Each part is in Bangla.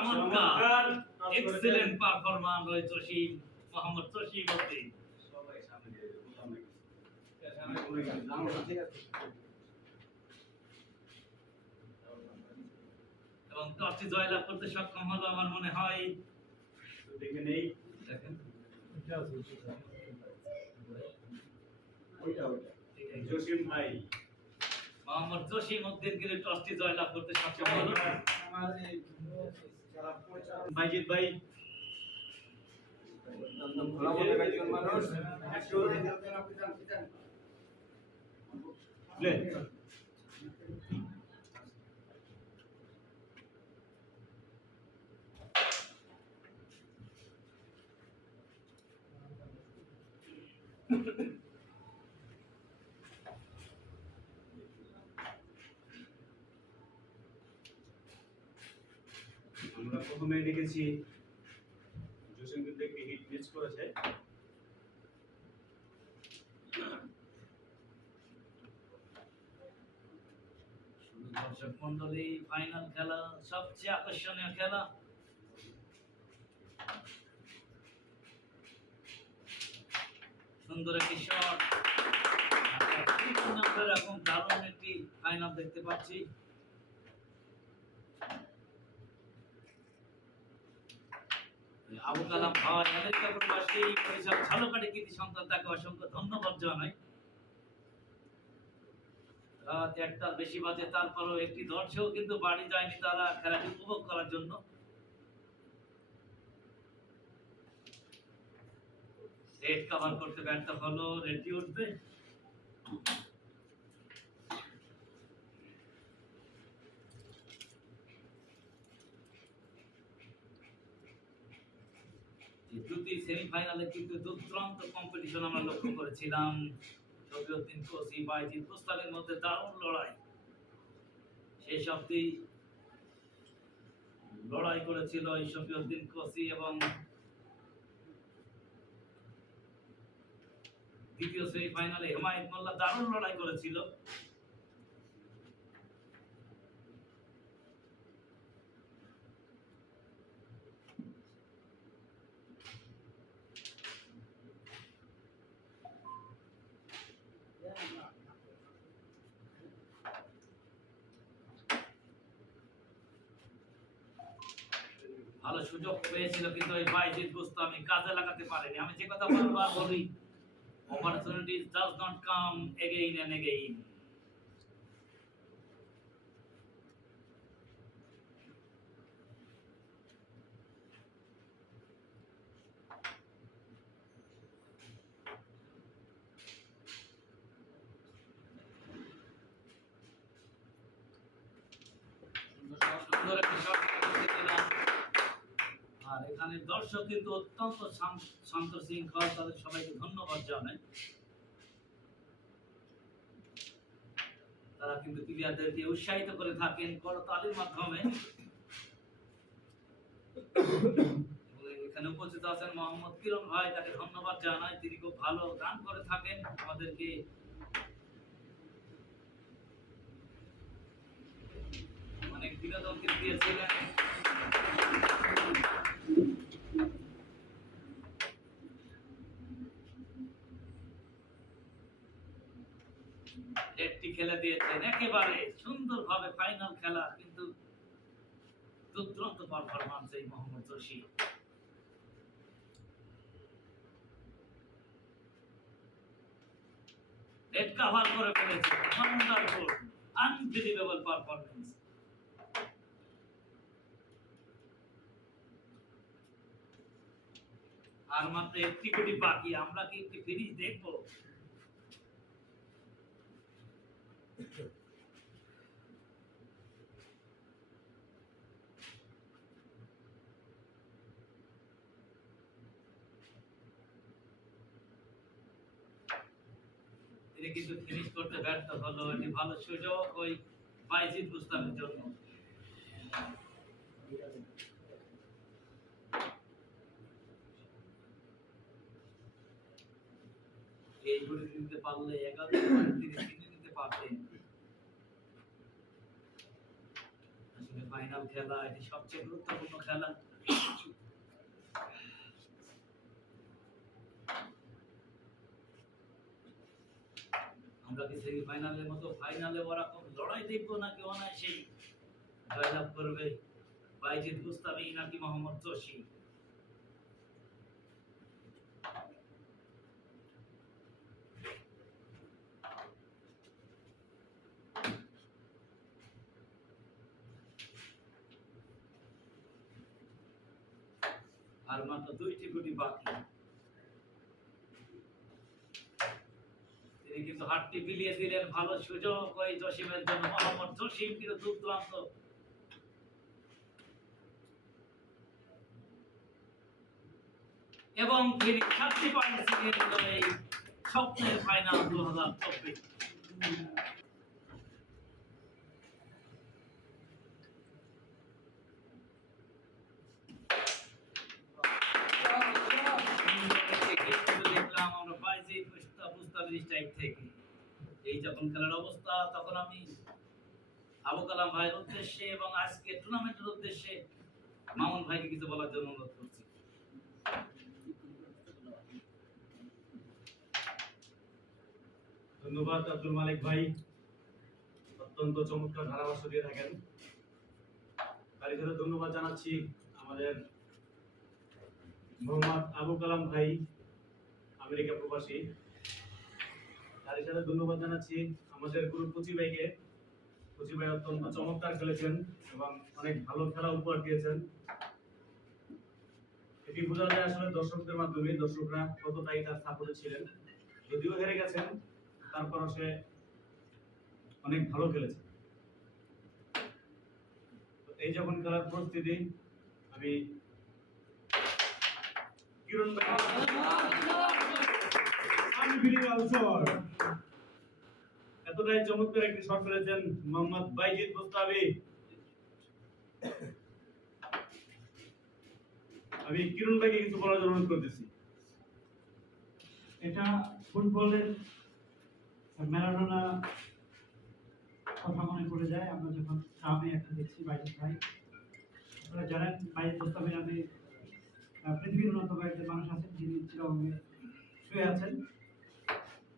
চমৎকার এক্সেলেন্ট পারফরম্যান্স ওই জসিম মোহাম্মদ জসিম উদ্দিন সবাই সামনে দিয়ে বললাম এবং টসটি জয়লাভ করতে সক্ষম হলো আমার মনে হয়। দেখে নেই দেখেন ওইটা জসিম ভাই মোহাম্মদ জসিম উদ্দিন কিন্তু টসটি জয়লাভ করতে সক্ষম হলো। মাজিদ ভাই মানুষ আমরা প্রথমে দেখেছি জসিম কিন্তু একটি হিট মিস করেছে। দর্শক মন্ডলী, ফাইনাল খেলা, সবচেয়ে আকর্ষণীয় খেলা। সুন্দর একটি শট, এরকম দারুণ একটি ফাইনাল দেখতে পাচ্ছি। আবু কালাম ভাই আমেরিকা প্রবাসী পরিচালক ঝালকাঠি কৃতি সন্তান, তাকে অসংখ্য ধন্যবাদ জানাই। রাত 1টার বেশি বাজে, তারপরেও একটি দর্শক কিন্তু বাড়ি যায়নি তারা খেলাটি উপভোগ করার জন্য। সেট কভার করতে ব্যর্থ হলো, রেডি উঠবে। দুটি সেমিফাইনালে কিন্তু দুর্দান্ত কম্পিটিশন আমরা লক্ষ্য করেছিলাম। শফিউদ্দিন কোসি, বাইজিদ মুস্তাফির মধ্যে দারুণ লড়াই। সেই সবটি লড়াই করেছিল এই শফিউদ্দিন কোসি, এবং দ্বিতীয় সেমিফাইনালে হেমায়েত মোল্লা দারুণ লড়াই করেছিল। ভালো সুযোগ পেয়েছিল কিন্তু ওই বাইজিদ বুস্তামি কাজে লাগাতে পারেনি। আমি যে কথা বারবার বলি, opportunities does not come again and again. সুন্দর একটি শট দিলাম। আর এখানে দর্শক কিন্তু অত্যন্ত শান্ত শৃঙ্খল, তাদের সবাইকে ধন্যবাদ জানাই। তারা কিন্তু প্লেয়ারদেরকে উৎসাহিত করে থাকেন করতালির মাধ্যমে। এখানে উপস্থিত আছেন মোহাম্মদ কিরণ ভাই, তাকে ধন্যবাদ জানাই। তিনি খুব ভালো গান করে থাকেন, আমাদেরকে অনেক বিনোদন দিয়েছিলেন। একটি খেলে দিয়েছেন একেবারে সুন্দরভাবে ফাইনাল খেলা, কিন্তু দুর্দান্ত পারফরম্যান্স এই মোহাম্মদ জসিম। নেট কভার করে ফেলেছে, ওয়ান্ডারফুল, আনবিলিভেবল পারফরম্যান্স। আর মাত্র একটি কোটি বাকি, আমরা কি একটি ফিনিশ দেখবো? তিনি কিন্তু ফিনিশ করতে ব্যর্থ হলো। এটি ভালো সুযোগ ওই বাইজিদ বুস্তামের জন্য। এই ঘুরে নিতে পারলে 11 তিনি কিনে নিতে পারতেন। আসলে ফাইনাল ফাইনাল খেলা, এটি সবচেয়ে গুরুত্বপূর্ণ খেলা। আমরা কি সেমিফাইনালের মতো ফাইনালে ওরকম লড়াই দেখবো নাকি অনায়াসেই জয়লাভ করবে বাইজিদ বুস্তামি নাকি মোহাম্মদ জসিম? আর মাত্র 2টি গুটি বাকি। তিনি কিন্তু হাতটি বিলিয়ে দিলেন, ভালো সুযোগ ওই জসিমের জন্য। মোহাম্মদ জসিম কিন্তু দুর্দান্ত এবং তিনি 7টি পয়েন্ট ছিনিয়ে নিল এই স্বপ্নের ফাইনাল 2024। দেখলাম আমরা বাইজিদ বুস্তামির স্ট্রাইক থেকে। এই যখন খেলার অবস্থা, তখন আমি আবু কালাম ভাইয়ের উদ্দেশ্যে এবং আজকে টুর্নামেন্টের উদ্দেশ্যে মামুন ভাইকে কিছু বলার জন্য অনুরোধ করছি। ধন্যবাদ আব্দুল মালিক ভাই, অত্যন্ত চমৎকার ধারাভাষ্য দিয়ে থাকেন। তারই সাথে ধন্যবাদ জানাচ্ছি আমাদের মোহাম্মদ আবু কালাম ভাই, আমেরিকা প্রবাসী। তারই সাথে ধন্যবাদ জানাচ্ছি আমাদের গুরু কুচি ভাইকে। কুচি ভাই অত্যন্ত চমৎকার খেলেছেন এবং অনেক ভালো খেলা উপহার দিয়েছেন। এটি বোঝা যায় আসলে দর্শকদের মাধ্যমে, দর্শকরা কতটাই তার সাপোর্টে ছিলেন। যদিও হেরে গেছেন, তারপরও সে অনেক ভালো খেলেছে। এই যখন খেলার পরিস্থিতি, আমি কিরণ ভাই এতটাই চমৎকার একটি শট ফেলেছেন মোহাম্মদ বাইজিদ বুস্তামি। আমি কিরণ ভাইকে কিছু বলার জন্য অনুরোধ করতেছি। এটা ফুটবলের ম্যারাডোনা কথা মনে পড়ে যায়। আমরা যখন গ্রামে একটা দেখছি বাইজিদ ভাই, আপনারা জানেন বাইজিদ বুস্তামি নামে পৃথিবীর উন্নত কয়েকজন মানুষ আছেন যিনি চিরঙ্গে শুয়ে আছেন।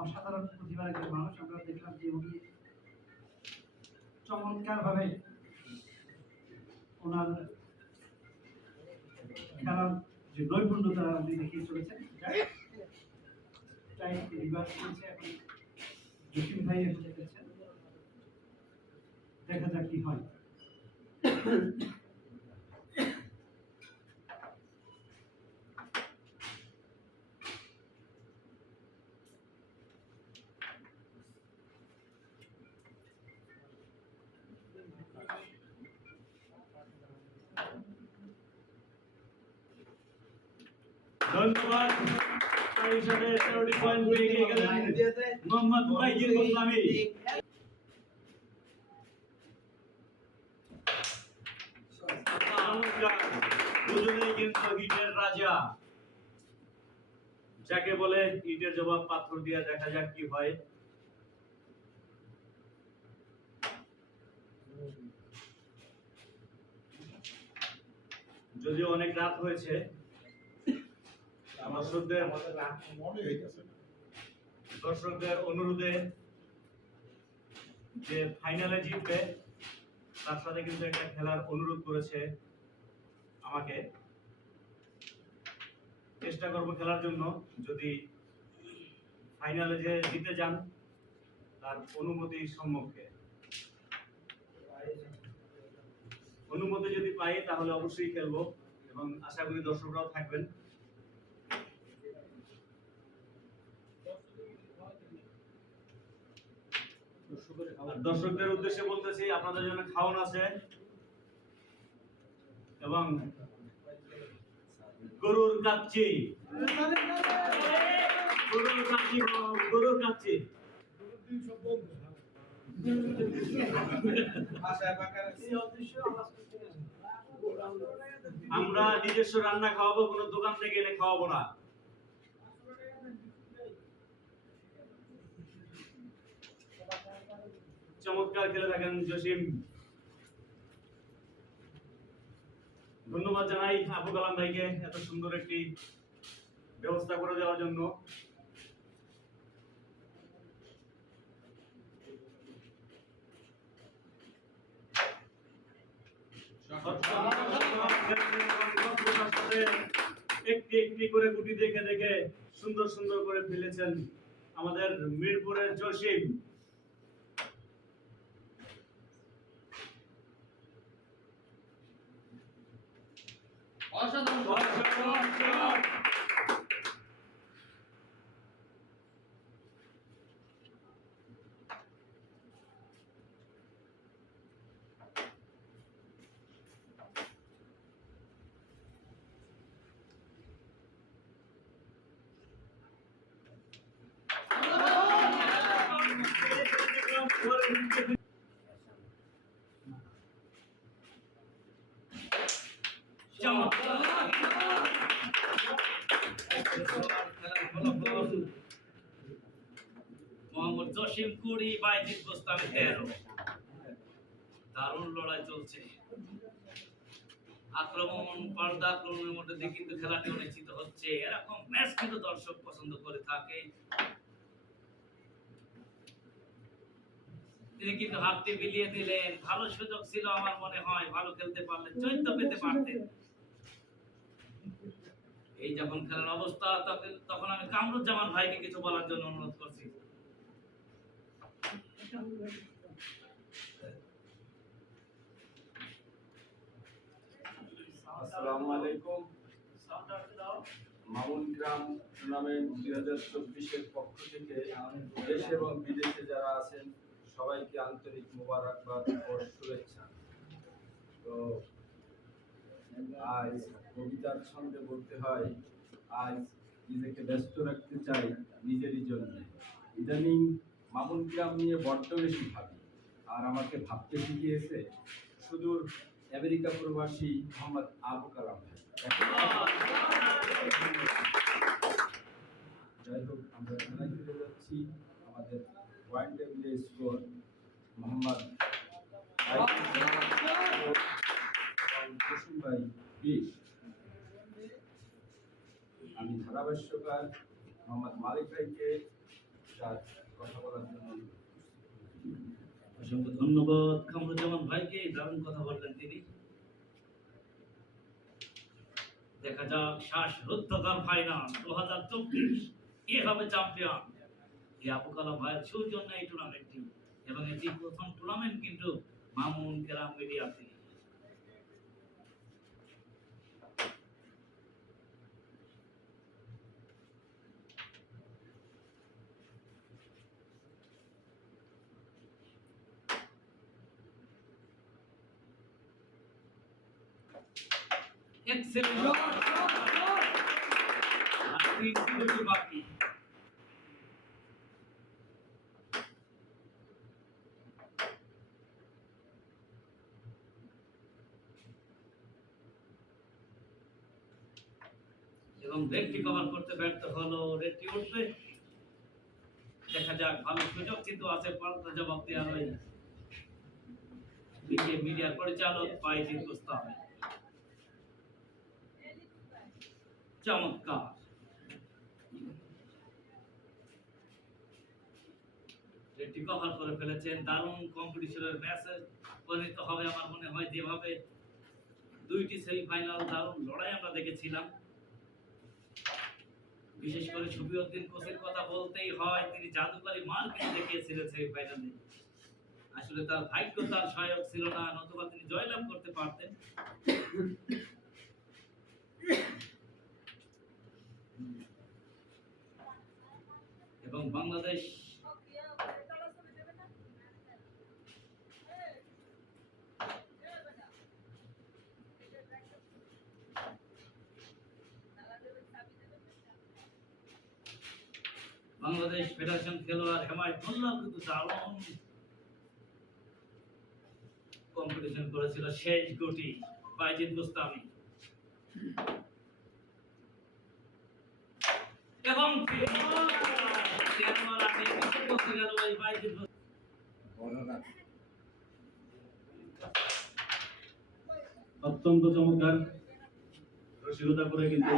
অসাধারণ প্রতিভার একজন মানুষ। আমরা দেখলাম যে উনি চমৎকার ভাবে ওনার খেলার যে নৈপুণ্যতা উনি দেখিয়ে চলেছেন। জসিম ভাই এসে গেছেন, দেখা যাক কি হয়। ধন্যবাদ। তার সাথে 13টি পয়েন্ট পেয়ে গেলেন মোহাম্মদ বাইজিদ বুস্তামি। দুজনেই কিন্তু হিটের রাজা, যাকে বলে ইটের জবাব পাথর দিয়া। দেখা যাক কি হয়। যদিও অনেক রাত হয়েছে, দর্শকদের অনুরোধে যে ফাইনালে জিতবে তার সাথে কিন্তু একটা খেলার অনুরোধ করেছে আমাকে। চেষ্টা করব খেলার জন্য, যদি ফাইনালে যে জিতে যান তার অনুমতি সম্মুখে। অনুমতি যদি পাই তাহলে অবশ্যই খেলবো এবং আশা করি দর্শকরাও থাকবেন। দর্শকদের উদ্দেশ্যে বলতেছি, আপনাদের জন্য খাওয়ান আছে এবং গরুর কাচ্চি। আমরা নিজস্ব রান্না খাওয়াবো, কোনো দোকান থেকে এনে খাওয়াবো না। চমৎকার খেলে থাকেন জসিম। ধন্যবাদ জানাই আবু কালাম ভাইকে এত সুন্দর একটি ব্যবস্থা করে দেওয়ার জন্য। একটি একটি করে গুটি দেখে দেখে সুন্দর সুন্দর করে ফেলেছেন আমাদের মিরপুরের জসিম। মোহাম্মদ জসিম 20, বাইজিদ গোস্তামি 13। দারুণ লড়াই চলছে, আক্রমণ পর্দা আক্রমণের মধ্যে দিয়ে কিন্তু খেলাটি অনুষ্ঠিত হচ্ছে। এরকম ম্যাচ কিন্তু দর্শক পছন্দ করে থাকে। তিনি কিন্তু হাতটি বিলিয়ে দিলেন, ভালো সুযোগ ছিল আমার মনে হয়, ভালো খেলতে পারলে 14 পেতে পারতেন। এই যখন খেলার অবস্থা তখন আমি কামরুজ্জামান ভাইকে কিছু বলার জন্য অনুরোধ করছি। আসসালামু আলাইকুম। মামুন গ্রাম টুর্নামেন্ট 2024-এর পক্ষ থেকে দেশ এবং বিদেশে যারা আছেন সবাইকে আন্তরিক মোবারকবাদ ও শুভেচ্ছা। তো আজ কবিতার ছন্দে বলতে হয়, আজ নিজেকে ব্যস্ত রাখতে চাই নিজেরই জন্য। ইদানিং মামুন গ্রাম নিয়ে বড্ড বেশি ভাবি, আর আমাকে ভাবতে শিখিয়েছে সুদূর আমেরিকা প্রবাসী মোহাম্মদ আবু কালাম ভাই। যাই হোক, আমরা খেলায় ফিরে যাচ্ছি। আমাদের পয়েন্ট টেবিলে স্কোর মোহাম্মদ কুসুম ভাই 20। আমি ধারাভাষ্যকার মোহাম্মদ মালিক ভাইকে তার কথা বলার জন্য অসংখ্য ধন্যবাদ কামরুজ্জামান ভাইকে, দারুণ কথা বললেন তিনি। দেখা যাক শ্বাসরুদ্ধকর ফাইনাল 2024, কে হবে চ্যাম্পিয়ন। এই আবু কালাম ভাইয়ের সৌজন্য এই টুর্নামেন্টটি, এবং এটি প্রথম টুর্নামেন্ট কিন্তু মামুন গ্রাম মিডিয়াতে। এক্সেলেন্ট বাকি। এবং রেডটি কভার করতে ব্যর্থ হলো, রেডটি উঠবে। দেখা যাক, ভালো সুযোগ কিন্তু আছে পাল্টা জবাব দেওয়ার। ওই দিকে মিডিয়ার পরিচালক বাইজিদ গোস্তামি চমৎকার। রেডটি কভার করে ফেলেছেন, দারুণ কম্পিটিশনের ম্যাচে পরিণত হবে আমার মনে হয়। যেভাবে দুইটি সেমিফাইনাল দারুণ লড়াই আমরা দেখেছিলাম, বিশেষ করে শফিউদ্দিন কোচের কথা বলতেই হয়। তিনি জাদুকরী মার কিন্তু দেখিয়েছিলেন সেমিফাইনালে। আসলে তার ভাগ্য তার সহায়ক ছিল না, নতুবা তিনি জয়লাভ করতে পারতেন। এবং বাংলাদেশ ফেডারেশন খেলোয়াড় হেমায়তুল্লাহ কিন্তু দারুণ কম্পিটিশন করেছিল। শেষ গুটি বাইজিদ গোস্তামি, এবং অত্যন্ত চমৎকার রসিকতা করে কিন্তু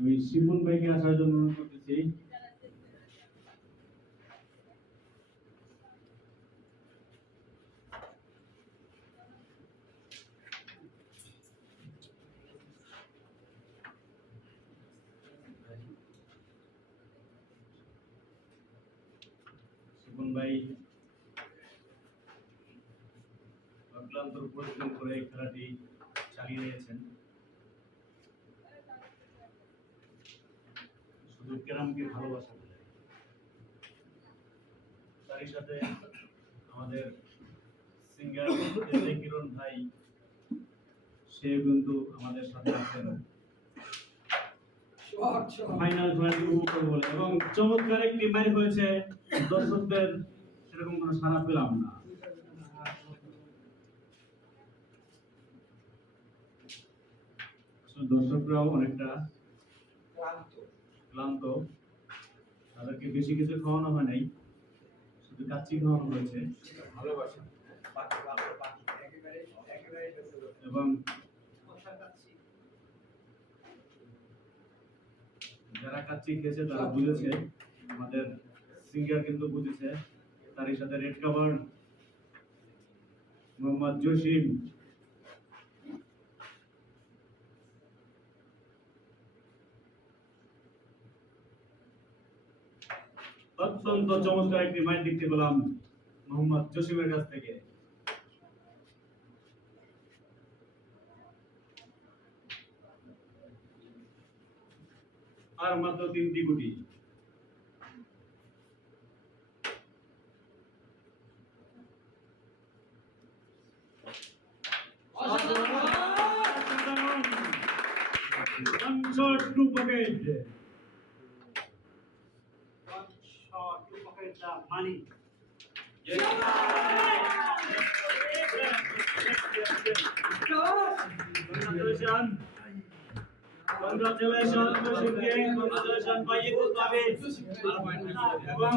আমি শিপন ভাইকে আসার জন্য অনুরোধ করতেছি। শিপন ভাই অক্লান্ত পরিশ্রম করে এই খেলাটি চালিয়ে নিয়েছেন। শুধু ক্যারামকে ভালোবাসা বলে। তারই সাথে আমাদের সিঙ্গার কিরণ ভাই, সে কিন্তু আমাদের সাথে আছেন ফাইনাল খেলাটি উপভোগ করবো বলে। এবং চমৎকার একটি ম্যাচ হয়েছে, দর্শকদের সেরকম কোনো সাড়া পেলাম না। আসলে দর্শকরাও অনেকটা ক্লান্ত, তাদেরকে বেশি কিছু খাওয়ানো হয় নাই, শুধু কাচ্চি খাওয়ানো হয়েছে। এবং যারা কাচ্চি খেয়েছে তারা বুঝেছে, আমাদের সিঙ্গার কিন্তু বুঝেছে। তারই সাথে রেড কাভার মোহাম্মদ জসিম, অত্যন্ত চমৎকার একটি ম্যাচ দেখতে পেলাম মোহাম্মদ জসিমের কাছ থেকে। আর মাত্র 3টি গুটি। One shot, 2 pocket. One shot to pocket the money. Congratulations, Joseph. Congratulations, Bayit David. এবং